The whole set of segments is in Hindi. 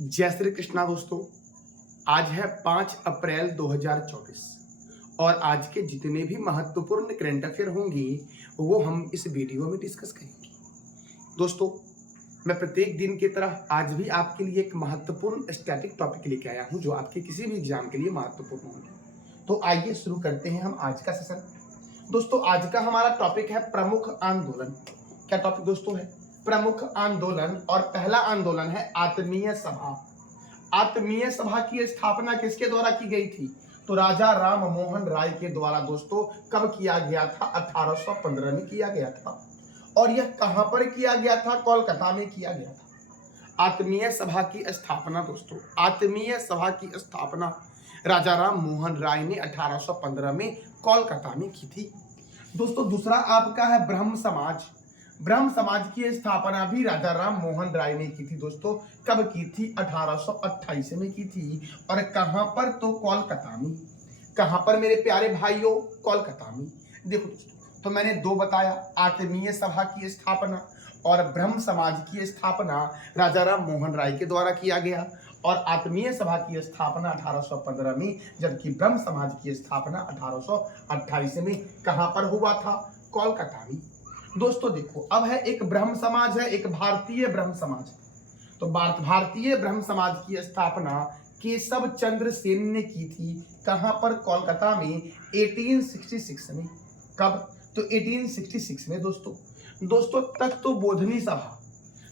जय श्री कृष्णा दोस्तों। आज है 5 अप्रैल 2024 और आज के जितने भी महत्वपूर्ण करंट अफेयर होंगे वो हम इस वीडियो में डिस्कस करेंगे। दोस्तों, मैं प्रत्येक दिन की तरह आज भी आपके लिए एक महत्वपूर्ण स्टैटिक टॉपिक लेके आया हूं जो आपके किसी भी एग्जाम के लिए महत्वपूर्ण होंगे। तो आइए शुरू करते हैं हम आज का सेशन। दोस्तों, आज का हमारा टॉपिक है प्रमुख आंदोलन। क्या टॉपिक दोस्तों है? प्रमुख आंदोलन। और पहला आंदोलन है आत्मीय सभा। आत्मीय सभा की स्थापना किसके द्वारा की गई थी? तो राजा राम मोहन राय के द्वारा दोस्तों कब किया गया था? 1815 में किया गया था। और यह कहां पर किया गया था? कोलकाता में किया गया था। आत्मीय सभा की स्थापना दोस्तों, आत्मीय सभा की स्थापना राजा राम मोहन राय ने 1815 में कोलकाता में की थी। दोस्तों, दूसरा आपका है ब्रह्म समाज। ब्रह्म समाज की स्थापना भी राजा राम मोहन राय ने की थी दोस्तों। कब की थी? 1828 में की थी। और कहां पर? तो कोलकाता में। कहां पर मेरे प्यारे भाइयों? कोलकाता में। देखो दोस्तों, तो मैंने दो बताया, आत्मीय सभा की स्थापना और ब्रह्म समाज की स्थापना राजा राम मोहन राय के द्वारा किया गया और आत्मीय सभा की स्थापना 1815 में, जबकि ब्रह्म समाज की स्थापना 1828 में कहां पर हुआ था? कोलकाता में। दोस्तों देखो, अब है एक ब्रह्म समाज है, एक भारतीय ब्रह्म समाज। तो भारतीय ब्रह्म समाज की स्थापना केशव चंद्र सेन ने की थी। कहां पर? कोलकाता में 1866 में। कब? तो 1866 में दोस्तों तत्वबोधिनी सभा।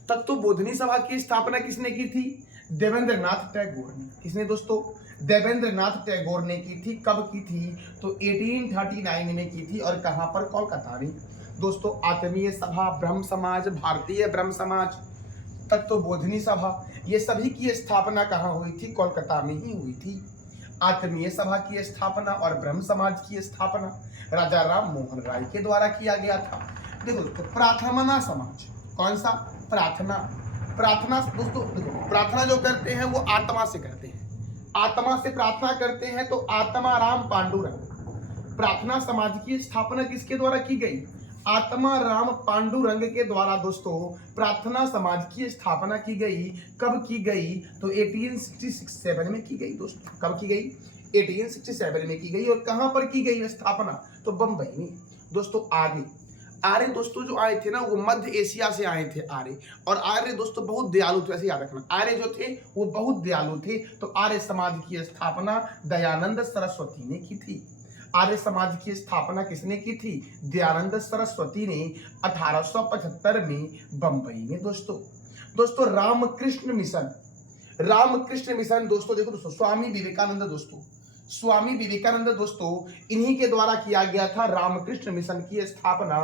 तत्वबोधिनी सभा की स्थापना किसने की थी? देवेंद्रनाथ टैगोर ने। किसने दोस्तों? देवेंद्रनाथ टैगोर ने की थी। कब की थी? तो 1839 में की थी। और कहां पर? कोलकाता में। दोस्तों, आत्मीय सभा, ब्रह्म समाज, भारतीय ब्रह्म समाज, तत्वबोधिनी सभा, ये सभी की स्थापना कहां हुई थी? कोलकाता में ही हुई थी। आत्मीय सभा की स्थापना और ब्रह्म समाज की स्थापना राजा राम मोहन राय के द्वारा किया गया था। देखो दोस्तों, प्रार्थना समाज। कौन सा? प्रार्थना दोस्तों देखो, प्रार्थना जो करते हैं वो आत्मा से करते हैं। आत्मा से प्रार्थना करते हैं तो आत्मा राम पांडुरंग। प्रार्थना समाज की स्थापना किसके द्वारा की गई? आत्मा राम पांडुरंग के द्वारा दोस्तों प्रार्थना समाज की स्थापना की गई। कब की गई? तो 1867 में की गई दोस्तों। कब की गई? 1867 में की गई। और कहां पर की गई स्थापना? तो बंबई में। दोस्तों, आर्य दोस्तों जो आए थे ना, वो मध्य एशिया से आए थे आर्य। और आर्य दोस्तों बहुत दयालु थे, ऐसे याद रखना। आर्य जो थे वो बहुत दयालु थे। तो आर्य समाज की स्थापना दयानंद सरस्वती ने की थी। आर्य समाज की स्थापना किसने की थी? दयानंद सरस्वती ने 1875 में बंबई में। दोस्तों रामकृष्ण मिशन। रामकृष्ण मिशन दोस्तों देखो दोस्तों, स्वामी विवेकानंद दोस्तों इन्हीं के द्वारा किया गया था। रामकृष्ण मिशन की स्थापना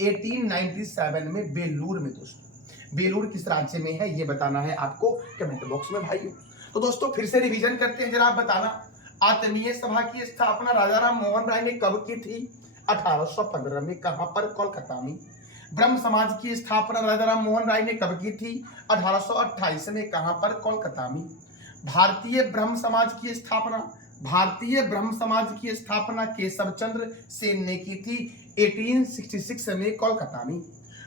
1897 में बेलूर में। दोस्तों, बेलूर किस राज्य में है ये बताना है आपको कमेंट बॉक्स में भाइयों। तो दोस्तों फिर से रिवीजन करते हैं, जरा आप बताना। आत्मीय सभा की स्थापना राजा राम मोहन राय ने कब की थी? 1815 में। कहां पर? कोलकाता में। ब्रह्म समाज की स्थापना राजा राम मोहन राय ने कब की थी? 1828 में। कहां पर? कोलकाता में। भारतीय ब्रह्म समाज की स्थापना केशव चंद्र सेन ने की थी 1866 में कोलकाता में।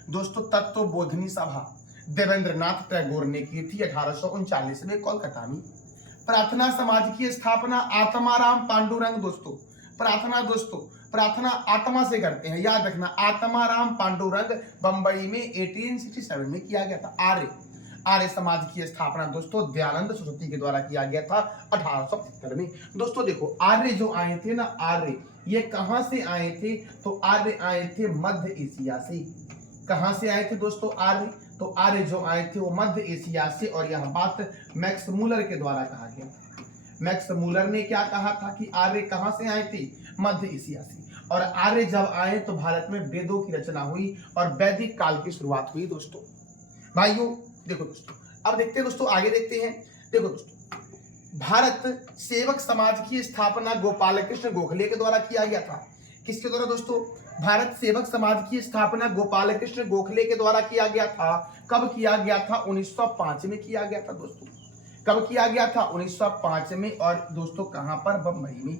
दोस्तों, तत्वबोधिनी सभा देवेंद्रनाथ टैगोर ने की थी 1839 में कोलकाता में। प्रार्थना समाज की स्थापना आत्माराम पांडुरंग दोस्तों प्रार्थना आत्मा से करते हैं, याद रखना। आत्माराम पांडुरंग बंबई में 1867 में किया गया था। आर्य समाज की स्थापना दोस्तों दयानंद सरस्वती के द्वारा किया गया था 1875 में। दोस्तों देखो, आर्य जो आए थे ना, आर्य ये कहां से आए थे? तो आर्य आए थे मध्य एशिया से। कहां से आए थे दोस्तों आर्य? तो आर्य जो आए थे वो मध्य एशिया से। और यह बात मैक्स मूलर के द्वारा कहा गया था। मैक्स मूलर ने क्या कहा था कि आर्य कहां से आए थे? मध्य एशिया से। और आर्य जब आए तो भारत में वेदों की रचना हुई और वैदिक काल की शुरुआत हुई दोस्तों। भाइयों देखो दोस्तों, अब देखते हैं दोस्तों, आगे देखते हैं। देखो दोस्तों, भारत सेवक समाज की स्थापना गोपाल कृष्ण गोखले के द्वारा किया गया था। किसके द्वारा दोस्तों? भारत सेवक समाज की स्थापना गोपाल कृष्ण गोखले के द्वारा किया गया था। कब किया गया था? 1905 में किया गया था दोस्तों। कब किया गया था? 1905 में। और दोस्तों कहां पर? बंबई में।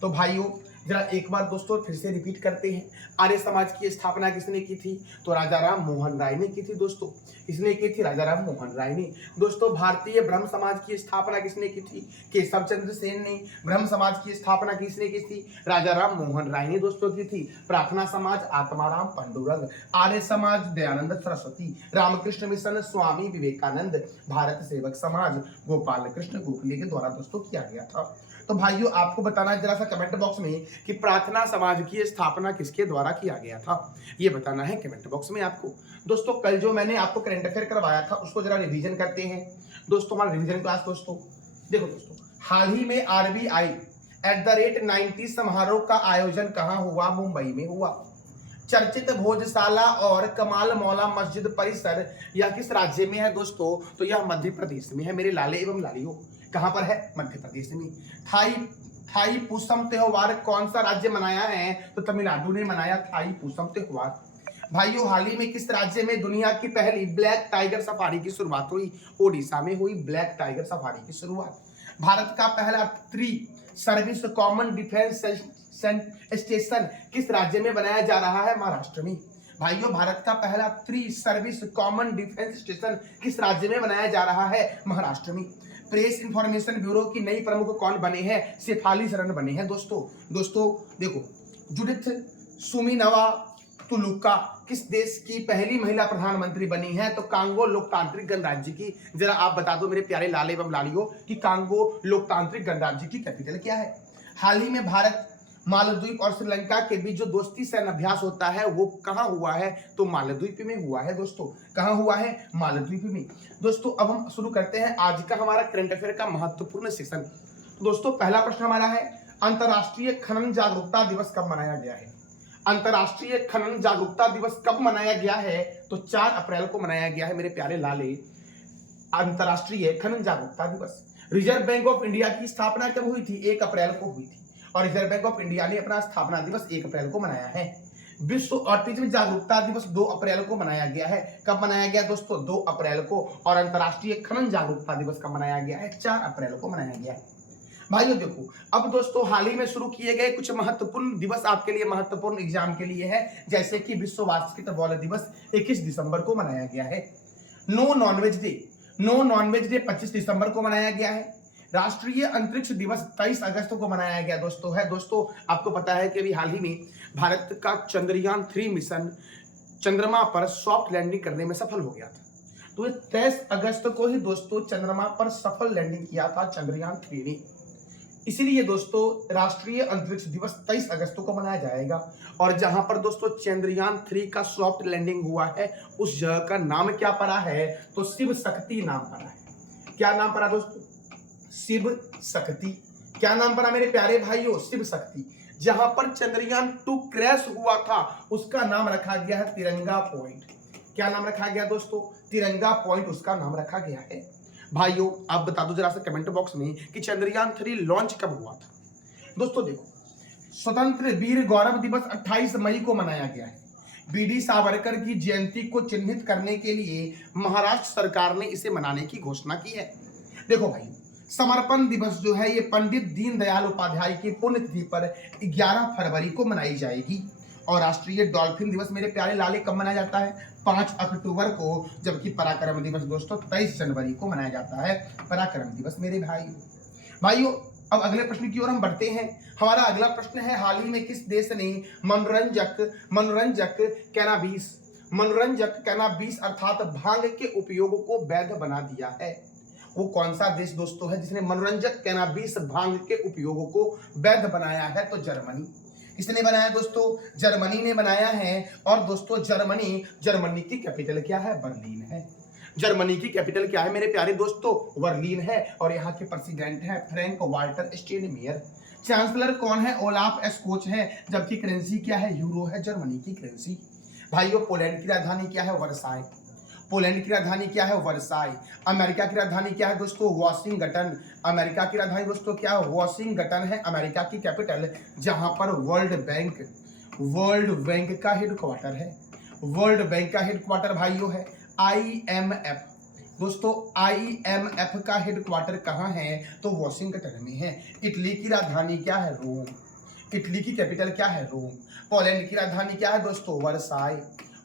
तो भाइयों जरा एक बार दोस्तों फिर से रिपीट करते हैं। आर्य समाज की स्थापना किसने की थी? तो राजा राम मोहन राय ने की थी दोस्तों। किसने की थी? राजा राम मोहन राय ने। दोस्तों भारतीय ब्रह्म समाज की स्थापना किसने की थी? केशव चंद्र सेन ने। ब्रह्म समाज की स्थापना किसने की थी? राजा राम मोहन राय ने दोस्तों की थी। प्रार्थना समाज आत्माराम पांडुरंग। आर्य समाज दयानंद सरस्वती। रामकृष्ण मिशन स्वामी विवेकानंद। भारत सेवक समाज गोपाल कृष्ण गोखले के द्वारा दोस्तों किया गया था। तो भाइयों आपको बताना है जरा सा कमेंट बॉक्स में कि प्रार्थना समाज की स्थापना किसके द्वारा किया गया था, ये बताना है कमेंट बॉक्स में आपको। दोस्तों कल जो मैंने आपको करंट अफेयर करवाया था उसको जरा रिवीजन करते हैं दोस्तों। हमारा रिवीजन क्लास दोस्तों देखो दोस्तों, हाल ही में RBI @90 समारोह का आयोजन कहां हुआ? मुंबई में हुआ। चर्चित भोजशाला और कमाल मौला मस्जिद परिसर यह किस राज्य में है दोस्तों? तो यह मध्य प्रदेश में है मेरे लाले एवं लालियों। कहां पर है? मध्य प्रदेश में। थाई थाई पूसम त्योहार कौन सा राज्य मनाया है? तो तमिलनाडु ने मनाया थाई पूसम त्योहार। भाइयों हाल ही में किस राज्य में दुनिया की पहली ब्लैक टाइगर सफारी की शुरुआत हुई? ओडिशा में हुई ब्लैक टाइगर सफारी की शुरुआत। भारत का पहला सर्विस कॉमन डिफेंस स्टेशन किस राज्य में बनाया जा रहा है? महाराष्ट्र में। भाइयों भारत का पहला सर्विस कॉमन डिफेंस स्टेशन किस राज्य में बनाया जा रहा है? महाराष्ट्र में। प्रेस इंफॉर्मेशन ब्यूरो की नई प्रमुख कौन बने हैं? शेफाली शरण बने हैं दोस्तों देखो, जुडिथ सुमिनवा तुलुका किस देश की पहली महिला प्रधानमंत्री बनी है? तो कांगो लोकतांत्रिक गणराज्य की। जरा आप बता दो मेरे प्यारे लाले एवं लालियों कि कांगो लोकतांत्रिक गणराज्य की कैपिटल क्या है? हाल ही में भारत मालदीव और श्रीलंका के बीच जो दोस्ती सैन्य अभ्यास होता है वो कहां हुआ है? तो मालदीव में हुआ है दोस्तों। कहां हुआ है? मालदीव में। दोस्तों अब हम शुरू करते हैं आज का हमारा करंट अफेयर का महत्वपूर्ण सेशन। दोस्तों पहला प्रश्न हमारा है, अंतरराष्ट्रीय खनन जागरूकता दिवस कब मनाया गया है? अंतरराष्ट्रीय खनन जागरूकता दिवस कब मनाया गया है? तो 4 अप्रैल को मनाया गया है मेरे प्यारे लाले, अंतरराष्ट्रीय खनन जागरूकता दिवस। रिजर्व बैंक ऑफ इंडिया की स्थापना कब हुई थी? 1 अप्रैल को हुई थी और रिजर्व बैंक ऑफ इंडिया ने अपना स्थापना दिवस 1 अप्रैल को मनाया है। विश्व ऑटिज्म जागरूकता दिवस 2 अप्रैल को मनाया गया है। कब मनाया गया दोस्तों? 2 अप्रैल को। और अंतरराष्ट्रीय खनन जागरूकता दिवस कब मनाया गया है? 4 अप्रैल को मनाया गया है। भाइयों देखो, अब दोस्तों हाल ही में शुरू किए गए कुछ महत्वपूर्ण दिवस आपके लिए महत्वपूर्ण एग्जाम के लिए है, जैसे कि विश्व बास्केटबॉल दिवस 21 दिसंबर को मनाया गया है। नो नॉनवेज डे 25 दिसंबर को मनाया गया है। राष्ट्रीय अंतरिक्ष दिवस 23 अगस्त को मनाया गया दोस्तों आपको पता है कि अभी हाल ही में भारत का चंद्रयान 3 मिशन चंद्रमा पर सॉफ्ट लैंडिंग करने में सफल हो गया था। तो 23 अगस्त को ही दोस्तों चंद्रमा पर सफल लैंडिंग किया था चंद्रयान 3 ने। इसीलिए दोस्तों राष्ट्रीय अंतरिक्ष दिवस 23 अगस्त को मनाया जाएगा। और जहां पर दोस्तों चंद्रयान 3 का सॉफ्ट लैंडिंग हुआ है उस जगह का नाम क्या पड़ा है? तो शिव शक्ति नाम पड़ा है। क्या नाम पड़ा दोस्तों? शिव शक्ति। क्या नाम पड़ा मेरे प्यारे भाइयों? शिव शक्ति। जहां पर चंद्रयान 2 क्रैश हुआ था उसका नाम रखा गया है तिरंगा पॉइंट। क्या नाम रखा गया दोस्तों? तिरंगा पॉइंट उसका नाम रखा गया है। भाइयों आप बता दो जरा सा कमेंट बॉक्स में कि चंद्रयान 3 लॉन्च कब हुआ था? दोस्तों देखो, स्वतंत्र वीर गौरव दिवस 28 मई को मनाया गया है। BD सावरकर की जयंती को चिन्हित करने के लिए महाराष्ट्र सरकार ने इसे मनाने की घोषणा की है। देखो भाई, समर्पण दिवस जो है ये पंडित दीनदयाल उपाध्याय की पुण्यतिथि पर 11 फरवरी को मनाई जाएगी। और राष्ट्रीय डॉल्फिन दिवस मेरे प्यारे लाले कब मनाया जाता है? 5 अक्टूबर को, जबकि पराक्रम दिवस दोस्तों 23 जनवरी को मनाया जाता है। पराक्रम दिवस मेरे भाइयों अब अगले प्रश्न की ओर हम बढ़ते हैं। हमारा अगला प्रश्न है, हाल ही में किस देश ने मनोरंजक कैनाबीस अर्थात भांग के उपयोग को वैध बना दिया है? वो कौन सा देश दोस्तों है जिसने मनोरंजक कैनाबीस भांग के उपयोग को वैध बनाया है? तो जर्मनी। किसने बनाया दोस्तों? जर्मनी ने बनाया है। और दोस्तों जर्मनी की कैपिटल क्या है? बर्लिन है। जर्मनी की कैपिटल क्या है मेरे प्यारे दोस्तों? बर्लिन है। और यहाँ के प्रेसिडेंट है फ्रैंक वाल्टर स्टेनमेयर। चांसलर कौन है? ओलाफ स्कोच है। जबकि करेंसी क्या है? यूरो है जर्मनी की करेंसी। भाइयों पोलैंड की राजधानी क्या है? वर्साई। पोलैंड की राजधानी क्या है? वर्साई। अमेरिका की राजधानी क्या है दोस्तों? वॉशिंगटन। अमेरिका की राजधानी दोस्तों क्या है? वॉशिंगटन है अमेरिका की कैपिटल, जहां पर वर्ल्ड बैंक का हेडक्वार्टर है। वर्ल्ड बैंक का हेडक्वार्टर भाइयों है। IMF दोस्तों, IMF का हेडक्वार्टर कहां है? तो वॉशिंगटन में है। इटली की राजधानी क्या है? रोम। इटली की कैपिटल क्या है? रोम। पोलैंड की राजधानी क्या है दोस्तों? वर्साई।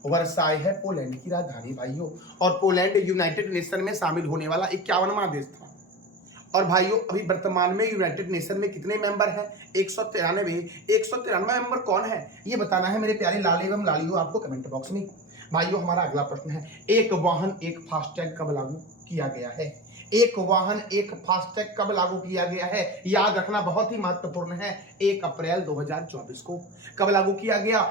वर्साई है पोलैंड की राजधानी भाइयों। और पोलैंड यूनाइटेड नेशन में शामिल होने वाला 51वां देश था। और भाइयों अभी वर्तमान में यूनाइटेड नेशन में कितने मेंबर हैं? 193। 193 मेंबर कौन है ये बताना है मेरे प्यारे लाल एवं लालियों आपको कमेंट बॉक्स में। भाइयों हमारा अगला प्रश्न है, एक वाहन एक फास्टैग कब लागू किया गया है? एक वाहन एक फास्टैग कब लागू किया गया है? याद रखना बहुत ही महत्वपूर्ण है, 1 अप्रैल 2024 को। कब लागू किया गया?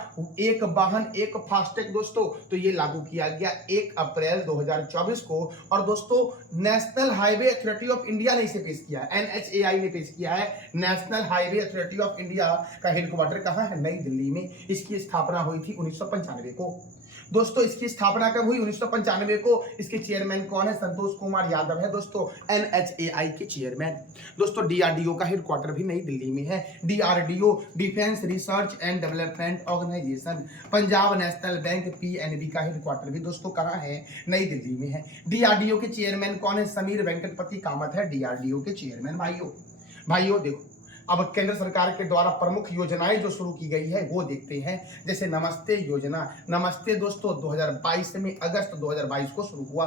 एक वाहन एक फास्टैग दोस्तों, तो ये लागू किया गया 1 अप्रैल 2024 को। और दोस्तों national highway authority of India ने इसे पेश किया है, NHAI ने पेश किया है। National highway authority of India का हेडक्वार्टर कहाँ है? नई दिल्ली में। इसकी स्थापना हुई थी 1995 को। दोस्तों इसकी स्थापना कब हुई? 1995 को। इसके चेयरमैन कौन है? संतोष कुमार यादव है दोस्तों, NHAI के चेयरमैन। दोस्तों DRDO का हेडक्वार्टर भी नई दिल्ली में है। DRDO defence research and development organisation. Punjab national bank PNB का हेडक्वार्टर भी दोस्तों कहाँ है? नई दिल्ली में है। DRDO के चेयरमैन कौन है? समीर वेंकटपति कामत है DRDO के चेयरमैन। भाइयों देखो अब केंद्र सरकार के द्वारा प्रमुख योजनाएं जो शुरू की गई है वो देखते हैं। जैसे नमस्ते योजना। नमस्ते दोस्तों 2022 में अगस्त 2022 को शुरू हुआ।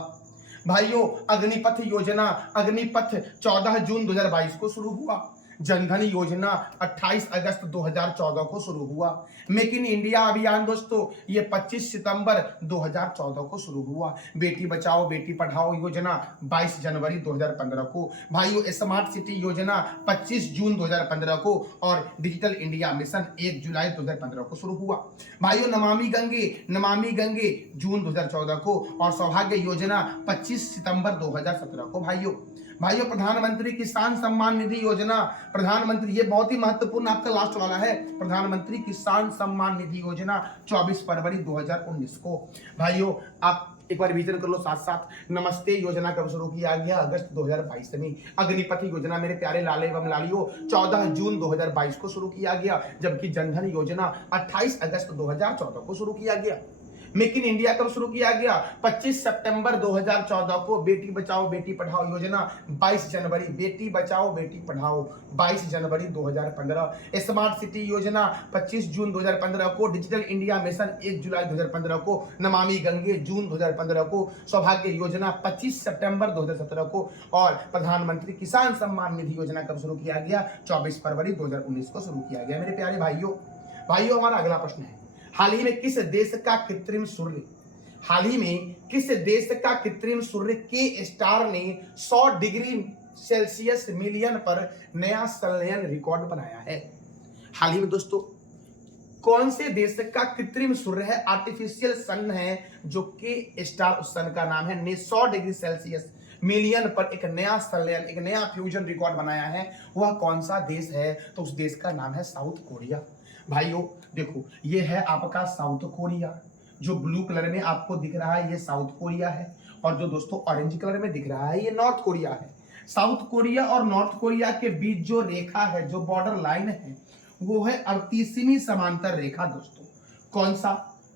भाइयों अग्निपथ योजना, अग्निपथ 14 जून 2022 को शुरू हुआ। जनधन योजना 28 अगस्त 2014 को शुरू हुआ। मेक इन इंडिया अभियान दोस्तों ये 25 सितंबर 2014 को शुरू हुआ। बेटी बचाओ बेटी पढ़ाओ योजना 22 जनवरी 2015 को। भाइयों स्मार्ट सिटी योजना 25 जून 2015 को। और डिजिटल इंडिया मिशन 1 जुलाई 2015 को शुरू हुआ। भाइयों नमामि गंगे जून 2014 को। और सौभाग्य योजना 25 सितंबर 2017 को। भाइयों प्रधानमंत्री किसान सम्मान निधि योजना, प्रधानमंत्री ये बहुत ही महत्वपूर्ण आपका लास्ट वाला है, प्रधानमंत्री किसान सम्मान निधि योजना 24 फरवरी 2019 को। भाइयों आप एक बार रिवीजन कर लो साथ साथ। नमस्ते योजना कब शुरू किया गया? अगस्त 2022 में। अग्निपथ योजना मेरे प्यारे लाले एवं लालियों 14 जून 2022 को शुरू किया गया। जबकि जनधन योजना 28 अगस्त 2014 को शुरू किया गया। मेक इन इंडिया कब शुरू किया गया? 25 सितंबर 2014 को। बेटी बचाओ बेटी पढ़ाओ योजना 22 जनवरी। बेटी बचाओ बेटी पढ़ाओ 22 जनवरी 2015। स्मार्ट सिटी योजना 25 जून 2015 को। डिजिटल इंडिया मिशन 1 जुलाई 2015 को। नमामि गंगे जून 2015 को। सौभाग्य योजना 25 सितंबर 2017 को। और प्रधानमंत्री किसान सम्मान निधि योजना कब शुरू किया गया? 24 फरवरी 2019 को शुरू किया गया। मेरे प्यारे भाइयों हमारा अगला प्रश्न है, हाल ही में किस देश का कृत्रिम सूर्य के स्टार ने 100 डिग्री सेल्सियस मिलियन पर नया संलयन रिकॉर्ड बनाया है? हाल ही में दोस्तों कौन से देश का कृत्रिम सूर्य है, आर्टिफिशियल सन है, जो के स्टार उस सन का नाम है, ने 100 डिग्री सेल्सियस मिलियन पर एक नया संलयन, एक नया फ्यूजन रिकॉर्ड बनाया है? वह कौन सा देश है? तो उस देश का नाम है साउथ कोरिया। भाइयों देखो ये है आपका साउथ कोरिया, जो ब्लू कलर में आपको दिख रहा है ये साउथ कोरिया है। और जो दोस्तों ऑरेंज कलर में दिख रहा है ये नॉर्थ कोरिया है। साउथ कोरिया और नॉर्थ कोरिया के बीच जो रेखा है, जो बॉर्डर लाइन है, वो है 38वीं समांतर रेखा दोस्तों। कौन सा?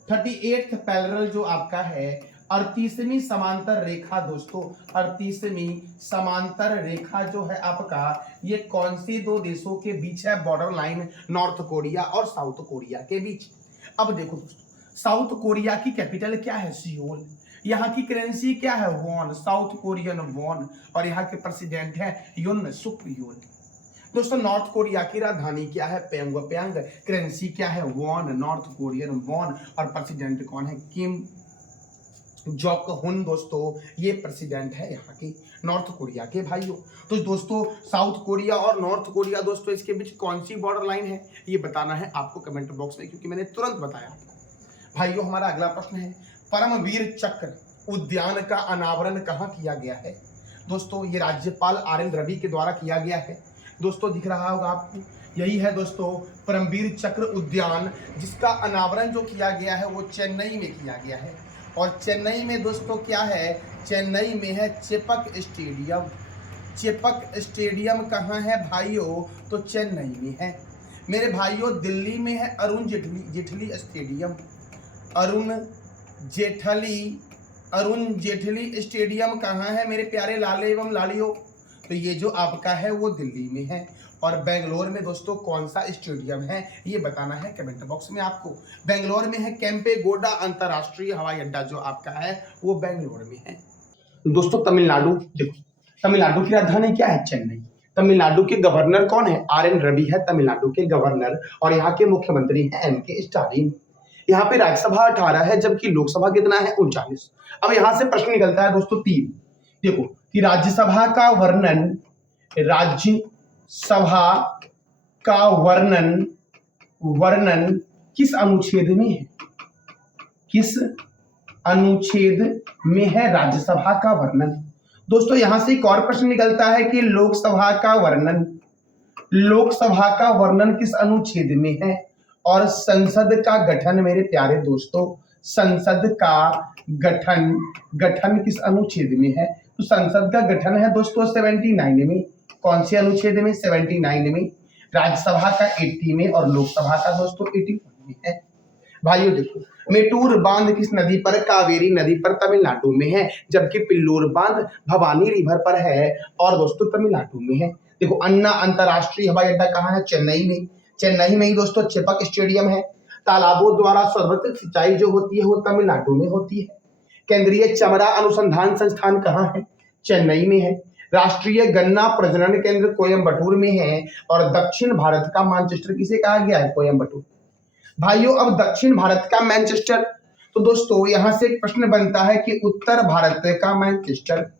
38th पैरेलल जो आपका है 38वीं समांतर रेखा दोस्तों। 38वीं समांतर रेखा जो है आपका, ये कौन सी दो देशों के बीच है? बॉर्डर लाइन नॉर्थ कोरिया और साउथ कोरिया के बीच। अब देखो दोस्तों साउथ कोरिया की कैपिटल क्या है? सियोल। यहाँ की करेंसी क्या है? Won, South Korean won. और यहाँ के प्रेसिडेंट है युन सुक यूल। दोस्तों नॉर्थ कोरिया की राजधानी क्या है? प्योंगयांग। करेंसी क्या है? Won, North Korean won. और प्रेसिडेंट कौन है? किम जोक हुन दोस्तों, ये प्रेसिडेंट है यहाँ के नॉर्थ कोरिया के। भाइयों तो दोस्तों साउथ कोरिया और नॉर्थ कोरिया दोस्तों इसके बीच कौन सी बॉर्डर लाइन है ये बताना है आपको कमेंट बॉक्स में, क्योंकि मैंने तुरंत बताया आपको। भाइयों हमारा अगला प्रश्न है, परमवीर चक्र उद्यान का अनावरण कहाँ किया गया है? दोस्तों ये राज्यपाल RN रवि के द्वारा किया गया है। दोस्तों दिख रहा होगा आपको, यही है दोस्तों परमवीर चक्र उद्यान, जिसका अनावरण जो किया गया है वो चेन्नई में किया गया है। और चेन्नई में दोस्तों क्या है? चेन्नई में है चेपक स्टेडियम। चेपक स्टेडियम कहाँ है भाइयों? तो चेन्नई में है। मेरे भाइयों दिल्ली में है अरुण जेटली स्टेडियम। अरुण जेटली स्टेडियम कहाँ है मेरे प्यारे लाले एवं लालियों? तो ये जो आपका है वो दिल्ली में है। और बेंगलोर में दोस्तों कौन सा स्टेडियम है ये बताना है कमेंट बॉक्स में आपको। बेंगलोर में है केम्पेगौड़ा अंतरराष्ट्रीय हवाई अड्डा, जो आपका है वो बेंगलोर में है। दोस्तों तमिलनाडु, देखो तमिलनाडु की राजधानी क्या है? चेन्नई। तमिलनाडु के गवर्नर कौन है? RN रवि है तमिलनाडु के गवर्नर, और यहाँ के मुख्यमंत्री हैं MK स्टालिन। यहाँ पे राज्यसभा 18 है, जबकि लोकसभा कितना है? 39। अब यहाँ से प्रश्न निकलता है दोस्तों 3, देखो कि राज्यसभा का वर्णन किस अनुच्छेद में है? किस अनुच्छेद में है राज्यसभा का वर्णन? दोस्तों यहां से एक और प्रश्न निकलता है कि लोकसभा का वर्णन किस अनुच्छेद में है? और संसद का गठन मेरे प्यारे दोस्तों, संसद का गठन किस अनुच्छेद में है? तो संसद का गठन है दोस्तों 79 में। कौन से अनुच्छेद में? 79 में। राज्यसभा का 80 में और लोकसभा का दोस्तों 81 में है। भाइयों देखो, मेटूर बांध किस नदी पर? कावेरी नदी पर तमिलनाडु में है, जबकि पिल्लूर बांध भवानी रिवर पर है और दोस्तों तमिलनाडु में है। देखो अन्ना अंतरराष्ट्रीय हवाई अड्डा कहाँ है? चेन्नई में। चेन्नई में ही दोस्तों चिपक स्टेडियम है। तालाबों द्वारा सर्वत्र सिंचाई जो होती है वो तमिलनाडु में होती है। केंद्रीय चमड़ा अनुसंधान संस्थान कहाँ है? चेन्नई में है। राष्ट्रीय गन्ना प्रजनन केंद्र कोयम्बटूर में है। और दक्षिण भारत का मैनचेस्टर किसे कहा गया है? कोयम्बटूर। भाइयों अब दक्षिण भारत का मैनचेस्टर, तो दोस्तों यहां से एक प्रश्न बनता है कि उत्तर भारत का मैनचेस्टर,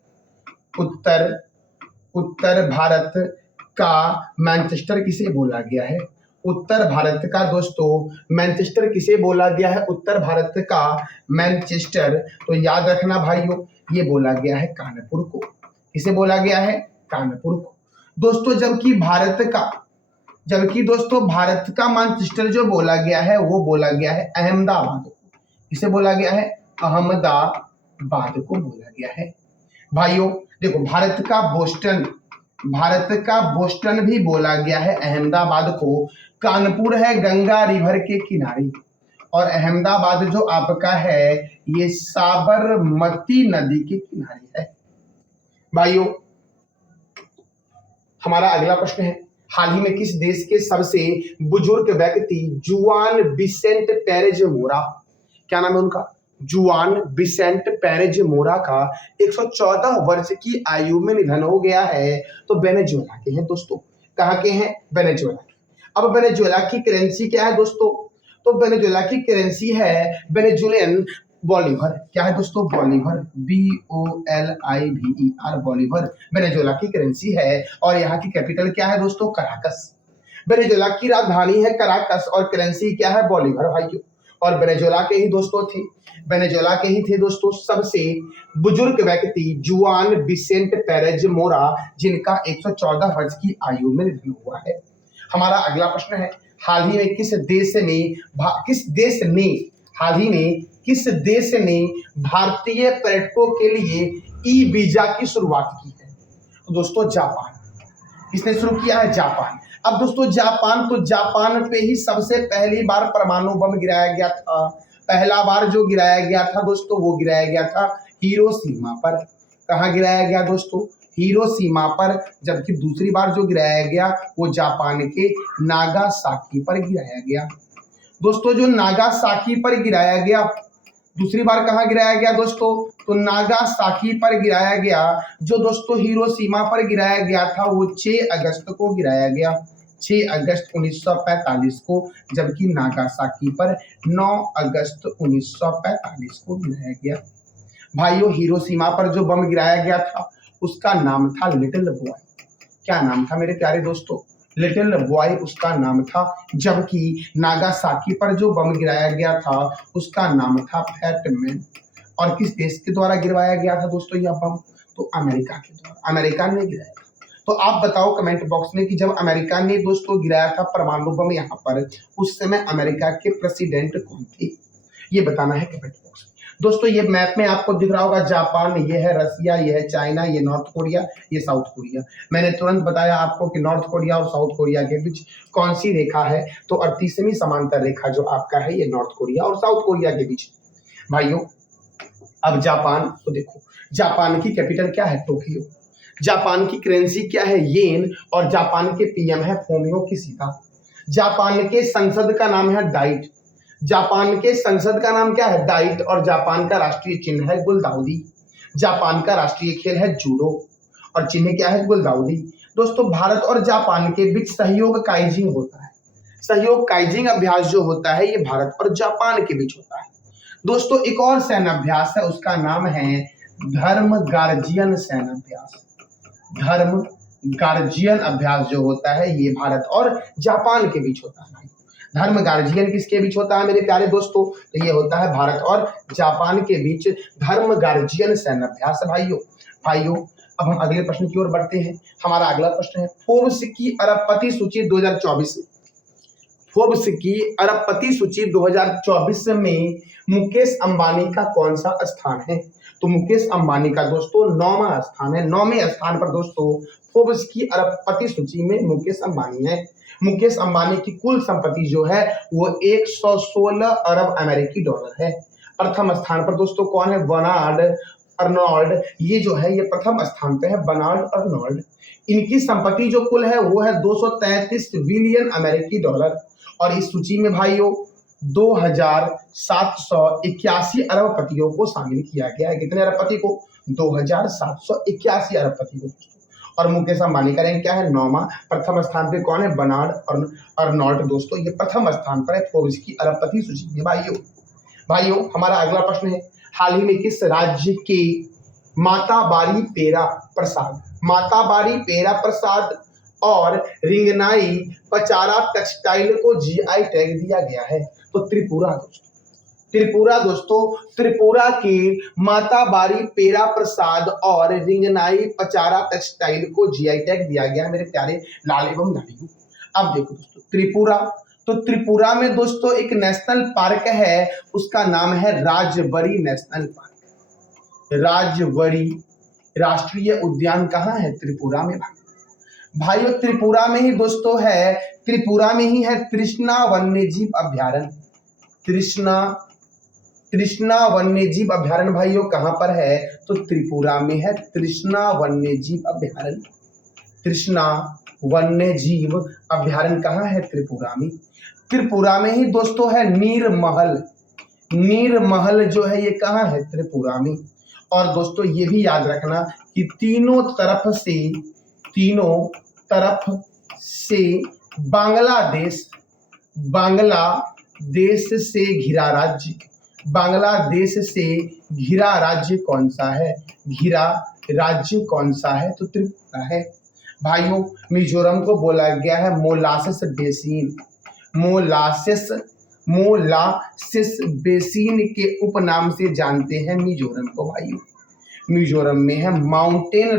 उत्तर भारत का मैनचेस्टर किसे बोला गया है? उत्तर भारत का दोस्तों मैनचेस्टर किसे बोला गया है? उत्तर भारत का मैनचेस्टर, तो याद रखना भाइयों ये बोला गया है कानपुर को। किसे बोला गया है? कानपुर को। दोस्तों जबकि दोस्तों भारत का मैनचेस्टर जो बोला गया है वो बोला गया है अहमदाबाद को। किसे बोला गया है? अहमदाबाद को बोला गया है। भाइयों देखो भारत का बोस्टन भी बोला गया है अहमदाबाद को। कानपुर है गंगा रिवर के किनारे, और अहमदाबाद जो आपका है ये साबरमती नदी के किनारे है। भाइयों हमारा अगला प्रश्न है, हाल ही में किस देश के सबसे बुजुर्ग व्यक्ति जुआन बिसेंट पेरेज मोरा, क्या नाम है उनका? जुआन बिसेंट पेरेज मोरा का 114 वर्ष की आयु में निधन हो गया है। तो वेनेजुएला के हैं दोस्तों। कहाँ के हैं? वेनेजुएला के। अब वेनेजुएला की करेंसी क्या है दोस्तों? तो वेनेजुएला की करेंसी है वेनेजुएलियन बॉलीवर। क्या है दोस्तों? बॉलीवर, BOLIVER, बॉलीवर वेनेजुएला की करेंसी है। और यहाँ की कैपिटल क्या है दोस्तों? कराकस। वेनेजुएला की राजधानी है कराकस और करेंसी क्या है? बॉलीवर भाइयों। और वेनेजुएला के ही दोस्तों सबसे बुजुर्ग व्यक्ति जुआन बिसेंट पेरेज मोरा, जिनका 114 वर्ष की आयु में निधन हुआ है। हमारा अगला प्रश्न है, हाल ही में किस देश ने भारतीय पर्यटकों के लिए ई वीजा की शुरुआत की है? तो दोस्तों जापान। किसने शुरू किया है? जापान। अब दोस्तों जापान पे ही सबसे पहली बार परमाणु बम गिराया गया था। पहला बार जो गिराया गया था दोस्तों वो गिराया गया था हिरोशिमा पर। कहाँ गिराया गया दोस्तों? हिरोशिमा पर। जबकि दूसरी बार जो गिराया गया वो जापान के नागासाकी पर गिराया गया। दोस्तों जो नागासाकी पर गिराया गया, दूसरी बार कहाँ गिराया गया दोस्तों? तो नागासाकी पर गिराया गया। जो दोस्तों हिरोशिमा पर गिराया गया था वो 6 अगस्त को गिराया गया, 6 अगस्त 1945 को। जबकि नागासाकी पर 9 अगस्त 1945 को गिराया गया। भाइयों हिरोशिमा पर जो बम गिराया गया था उसका नाम था लिटिल बॉय। क्या नाम था मेरे प्यारे दोस्तों? लिटिल बॉय उसका नाम था। जबकि नागासाकी पर जो बम गिराया गया था उसका नाम था फैट मैन। और किस देश के द्वारा गिरवाया गया था दोस्तों यह बम? तो अमेरिका के द्वारा, अमेरिका ने गिराया था। तो आप बताओ कमेंट बॉक्स में कि जब अमेरिका ने दोस्तों गिराया था परमाणु बम यहाँ पर, उस समय अमेरिका के प्रेसिडेंट कौन थे? ये बताना है कमेंट बॉक्स में। दोस्तों ये मैप में आपको दिख रहा होगा जापान, ये है रसिया, ये है चाइना, ये नॉर्थ कोरिया, ये साउथ कोरिया। मैंने तुरंत बताया आपको कि नॉर्थ कोरिया और साउथ कोरिया के बीच कौन सी रेखा है? तो 38वीं समांतर रेखा जो आपका है ये नॉर्थ कोरिया और साउथ कोरिया के बीच। भाइयों अब जापान, तो देखो जापान की कैपिटल क्या है? टोक्यो। जापान की करेंसी क्या है? येन। और जापान के पीएम है फूमियो किशिदा। जापान के संसद का नाम है डाइट। जापान के संसद का नाम क्या है? डाइट। और जापान का राष्ट्रीय चिन्ह है गुलदाउदी। जापान का राष्ट्रीय खेल है जूडो और चिन्ह क्या है? गुलदाउदी। दोस्तों भारत और जापान के बीच सहयोग काइजिंग होता है। सहयोग काइजिंग अभ्यास जो होता है ये भारत और जापान के बीच होता है। दोस्तों एक और सैन्य अभ्यास है, उसका नाम है धर्म गार्जियन सैन्य अभ्यास। धर्म गार्जियन अभ्यास जो होता है ये भारत और जापान के बीच होता है। धर्म गार्जियन किसके बीच होता है मेरे प्यारे दोस्तों? तो ये होता है भारत और जापान के बीच धर्म गार्जियन सैन्य अभ्यास। भाइयों अब हम अगले प्रश्न की ओर बढ़ते हैं। हमारा अगला प्रश्न है फोर्ब्स की अरबपति सूची 2024। फोर्ब्स की अरबपति सूची 2024 में मुकेश अंबानी का कौन सा स्थान है? तो मुकेश अंबानी का दोस्तों 9वां स्थान है। 9वें स्थान पर दोस्तों फोर्ब्स की अरबपति सूची में मुकेश अंबानी है। मुकेश अंबानी की कुल संपत्ति जो है वो 116 अरब अमेरिकी डॉलर है। प्रथम स्थान पर दोस्तों कौन है? Bernard Arnault. ये जो है ये प्रथम स्थान पे है बर्नार्ड अर्नोल्ड। इनकी संपत्ति जो कुल है वो है 233 बिलियन अमेरिकी डॉलर। और इस सूची में भाइयों 2781 अरबपतियों को शामिल किया गया है। कितने अरबपति को? 2781 अरबपति को। और मुकेश अंबानी का रैंक क्या है? 9वां। प्रथम स्थान पे कौन है? Bernard Arnault. दोस्तों ये प्रथम स्थान पर है फोर्ब्स की अरबपति सूची में। भाइयों हमारा अगला प्रश्न है हाल ही में किस राज्य के माताबारी पेरा प्रसाद और रिंगनाई पचारा टेक्सटाइल को जीआई टैग दिया गया है? तो त्रिपुरा दोस्तों त्रिपुरा के माताबारी पेरा प्रसाद और रिंगनाई पचारा टेक्सटाइल को जीआई टैग दिया गया है मेरे प्यारे लाल एवं लाड़ियों। अब देखो दोस्तों त्रिपुरा में दोस्तों एक नेशनल पार्क है, उसका नाम है राजबरी नेशनल पार्क। राजबरी राष्ट्रीय उद्यान कहाँ है? त्रिपुरा में। भाइयों त्रिपुरा में ही दोस्तों है, त्रिपुरा में ही है तृष्णा वन्यजीव अभ्यारण्य। तृष्णा वन्यजीव अभ्यारण्य भाइयों कहाँ पर है? तो त्रिपुरा में है तृष्णा वन्यजीव अभ्यारण्य। तृष्णा वन्यजीव अभ्यारण्य कहाँ है? त्रिपुरा में। त्रिपुरा में ही दोस्तों है नीरमहल जो है ये कहाँ है? त्रिपुरा में। और दोस्तों ये भी याद रखना कि तीनों तरफ से बांग्लादेश से घिरा राज्य कौन सा है? तो त्रिपुरा है। भाइयों मिजोरम को बोला गया है मोलासिस बेसिन के उपनाम से जानते हैं मिजोरम को। भाइयों मिजोरम में है माउंटेन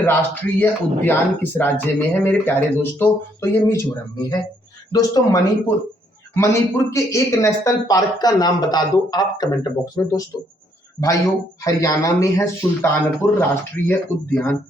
राष्ट्रीय उद्यान किस राज्य में है मेरे प्यारे दोस्तों? तो ये मिजोरम में है। दोस्तों मणिपुर के एक नेशनल पार्क का नाम बता दो आप कमेंट बॉक्स में। दोस्तों भाइयों हरियाणा में है सुल्तानपुर राष्ट्रीय उद्यान।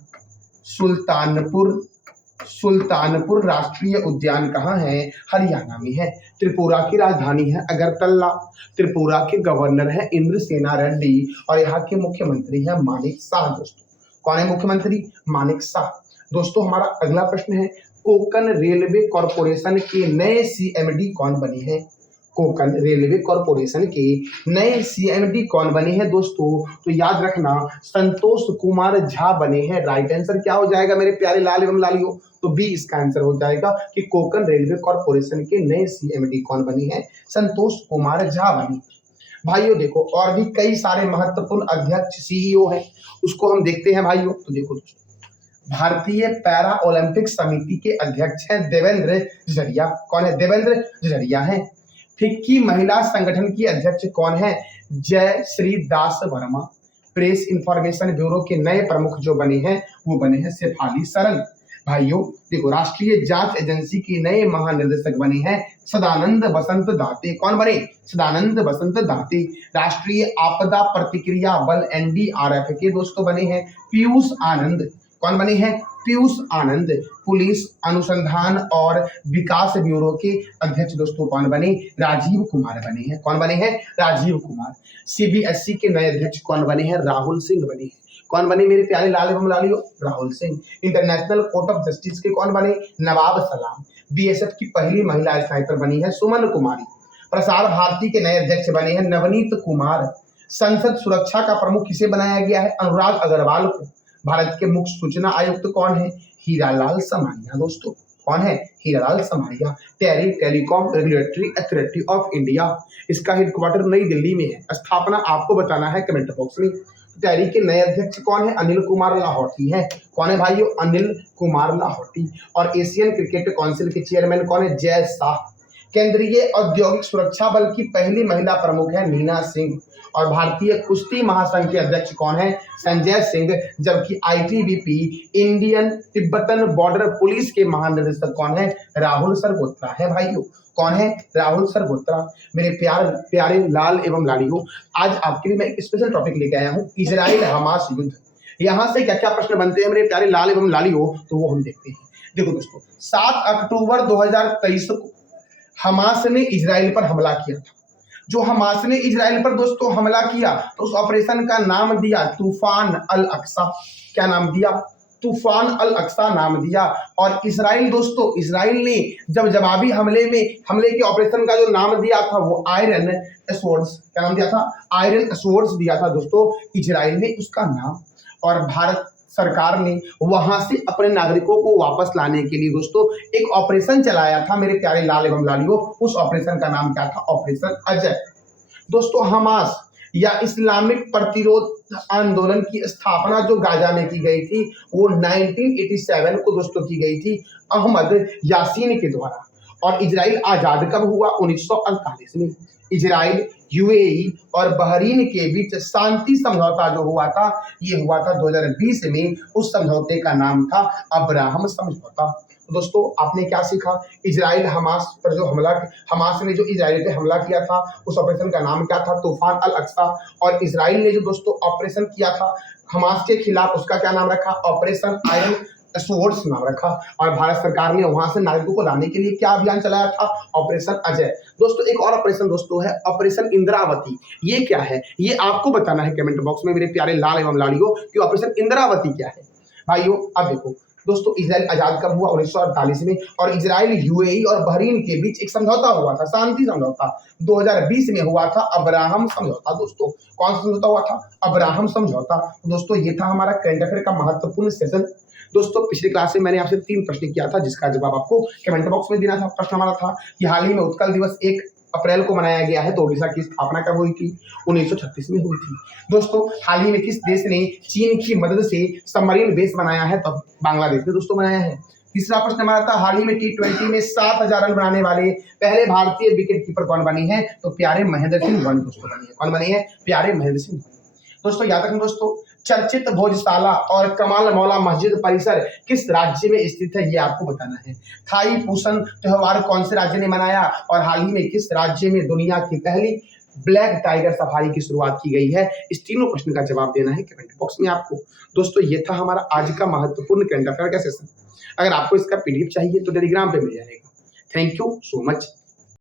सुल्तानपुर राष्ट्रीय उद्यान कहाँ है? हरियाणा में है। त्रिपुरा की राजधानी है अगरतला। त्रिपुरा के गवर्नर है इंद्रसेना रेड्डी और यहाँ के मुख्यमंत्री है मानिक शाह। दोस्तों कौन है मुख्यमंत्री? मानिक शाह। दोस्तों हमारा अगला प्रश्न है कोंकण रेलवे कॉरपोरेशन के नए सीएमडी कौन बने हैं? कोंकण रेलवे कॉरपोरेशन के नए सीएमडी कौन बने हैं दोस्तों? तो याद रखना संतोष कुमार झा बने हैं। राइट आंसर क्या हो जाएगा मेरे प्यारे लाल एवं लालियों? तो बी इसका आंसर हो जाएगा कि कोंकण रेलवे कॉरपोरेशन के नए सीएमडी कौन बने हैं? संतोष कुमार झा बने। भाइयों देखो और भी कई सारे महत्वपूर्ण अध्यक्ष सीईओ हैं, उसको हम देखते हैं भाइयों। तो देखो भारतीय पैरा ओलंपिक समिति के अध्यक्ष हैं देवेंद्र झरिया। कौन है? देवेंद्र झरिया है। फिक्की महिला संगठन की अध्यक्ष कौन है? जय Shri Das Verma. Press information bureau के नए प्रमुख जो बने हैं वो बने हैं शेफाली सरन। भाइयों देखो राष्ट्रीय जांच एजेंसी के नए महानिदेशक बने हैं सदानंद बसंत दाते। कौन बने? सदानंद बसंत दाते। राष्ट्रीय आपदा प्रतिक्रिया बल एनडीआरएफ के दोस्तों बने हैं पीयूष आनंद। कौन बने हैं? पीयूष आनंद पुलिस अनुसंधान और विकास ब्यूरो के अध्यक्ष दोस्तों कौन बने? राजीव कुमार बने हैं। कौन बने हैं? राजीव कुमार। सीबीएसई के नए अध्यक्ष कौन बने हैं? राहुल सिंह बने हैं। कौन बने मेरे प्यारे लाल एवं लालियों? Rahul Singh. International court of justice के कौन बने? नवाब सलाम। बीएसएफ की पहली महिला स्नाइपर बनी है सुमन कुमारी। प्रसार भारती के नए अध्यक्ष बने हैं नवनीत कुमार। संसद सुरक्षा का प्रमुख किसे बनाया गया है? अनुराग अग्रवाल को। भारत के मुख्य सूचना आयुक्त कौन है? हीरालाल समारिया दोस्तों। कौन है? Hiralal Samaria. Telecom regulatory authority of India, इसका हेडक्वार्टर नई दिल्ली में है। स्थापना आपको बताना है कमेंट बॉक्स में। टेरी के नए अध्यक्ष कौन है? अनिल कुमार लाहौटी हैं। कौन है भाइयों? अनिल कुमार लाहौटी। और एशियन क्रिकेट काउंसिल के चेयरमैन कौन है? जय शाह। केंद्रीय औद्योगिक सुरक्षा बल की पहली महिला प्रमुख है नीना सिंह। और भारतीय कुश्ती महासंघ के अध्यक्ष कौन है? संजय सिंह। जबकि ITBP Indian Tibetan border police के महानिदेशक कौन है? राहुल सरगोत्रा है भाइयों। कौन है? राहुल सरगोत्रा। मेरे प्यारे लाल एवं लालियों, आज आपके लिए मैं एक स्पेशल टॉपिक लेके आया हूँ, इजराइल हमास युद्ध। यहाँ से क्या क्या प्रश्न बनते हैं मेरे प्यारे लाल एवं लालियों, तो वो हम देखते हैं। देखो दोस्तों, 7 अक्टूबर 2023 को हमास ने इजराइल पर हमला किया था। जो हमास ने इजराइल पर दोस्तों हमला किया तो उस ऑपरेशन का नाम दिया तूफान अल अक्सा। क्या नाम दिया? तूफान अल अक्सा नाम दिया। और इजराइल दोस्तों, इजराइल ने जब जवाबी हमले के ऑपरेशन का जो नाम दिया था वो आयरन स्वॉर्ड्स। क्या नाम दिया था? आयरन स्वॉर्ड्स दिया था दोस्तों इजराइल ने उसका नाम। और भारत सरकार ने वहां से अपने नागरिकों को वापस लाने के लिए दोस्तों एक ऑपरेशन चलाया था मेरे प्यारे लाल एवं लालियों। उस ऑपरेशन का नाम क्या था? ऑपरेशन अजय। दोस्तों हमास या इस्लामिक प्रतिरोध आंदोलन की स्थापना जो गाजा में की गई थी वो 1987 को दोस्तों की गई थी अहमद यासीन के द्वारा। और इजराइल आजाद कब हुआ? 1948 में। इजराइल, यूएई और बहरीन के बीच शांति समझौता जो हुआ था ये हुआ था 2020 में। उस समझौते का नाम था अब्राहम समझौता। तो दोस्तों आपने क्या सीखा? इजराइल हमास पर जो हमास ने जो इजराइल पे हमला किया था उस ऑपरेशन का नाम क्या था? तूफान अल अक्सा। और इजराइल ने जो दोस्तों ऑपरेशन किया था हमास के खिलाफ उसका क्या नाम रखा? ऑपरेशन आयरन स्वॉर्ड्स नाम रखा। और भारत सरकार ने वहां से नागरिकों को लाने के लिए क्या अभियान चलाया था? ऑपरेशन अजय। दोस्तों एक और ऑपरेशन दोस्तों है ऑपरेशन इंद्रावती। ये क्या है ये आपको बताना है कमेंट बॉक्स में मेरे प्यारे लाल एवं लालियों कि ऑपरेशन इंद्रावती क्या है। भाइयों अब देखो दोस्तों, इजराइल आजाद कब हुआ? 1948 में। और इजराइल, यूएई और बहरीन के बीच एक समझौता हुआ था, शांति समझौता 2020 में हुआ था, अब्राहम समझौता। दोस्तों कौन सा समझौता हुआ था? अब्राहम समझौता। दोस्तों ये था हमारा करंट अफेयर का महत्वपूर्ण सेशन। दोस्तों पिछली क्लास में मैंने आपसे 3 प्रश्न किया था जिसका जवाब आपको कमेंट बॉक्स में देना था। प्रश्न हमारा था कि हाल ही में उत्कल दिवस 1 अप्रैल को मनाया गया है तो ओडिशा की स्थापना कब हुई थी? 1936 में हुई थी। दोस्तों हाल ही में किस देश ने चीन की मदद से सबमरीन बेस बनाया है? तो बांग्लादेश ने दोस्तों बनाया है। तीसरा प्रश्न हमारा था हाल ही में T20 में 7000 रन बनाने वाले पहले भारतीय विकेट कीपर कौन बने हैं? तो प्यारे महेंद्र सिंह धोनी दोस्तों बने हैं। कौन बने हैं? प्यारे महेंद्र सिंह धोनी। दोस्तों याद रखें दोस्तों, चर्चित भोजशाला और कमाल मौला मस्जिद परिसर किस राज्य में स्थित है ये आपको बताना है। थाई पुसन त्योहार कौन से राज्य ने मनाया? और हाल ही में किस राज्य में दुनिया की पहली ब्लैक टाइगर सफारी की शुरुआत की गई है? इस तीनों प्रश्न का जवाब देना है कमेंट बॉक्स में आपको। दोस्तों ये था हमारा आज का महत्वपूर्ण करंट अफेयर का सेशन। अगर आपको इसका पीडीएफ चाहिए तो टेलीग्राम पे मिल जाएगा। Thank you so much.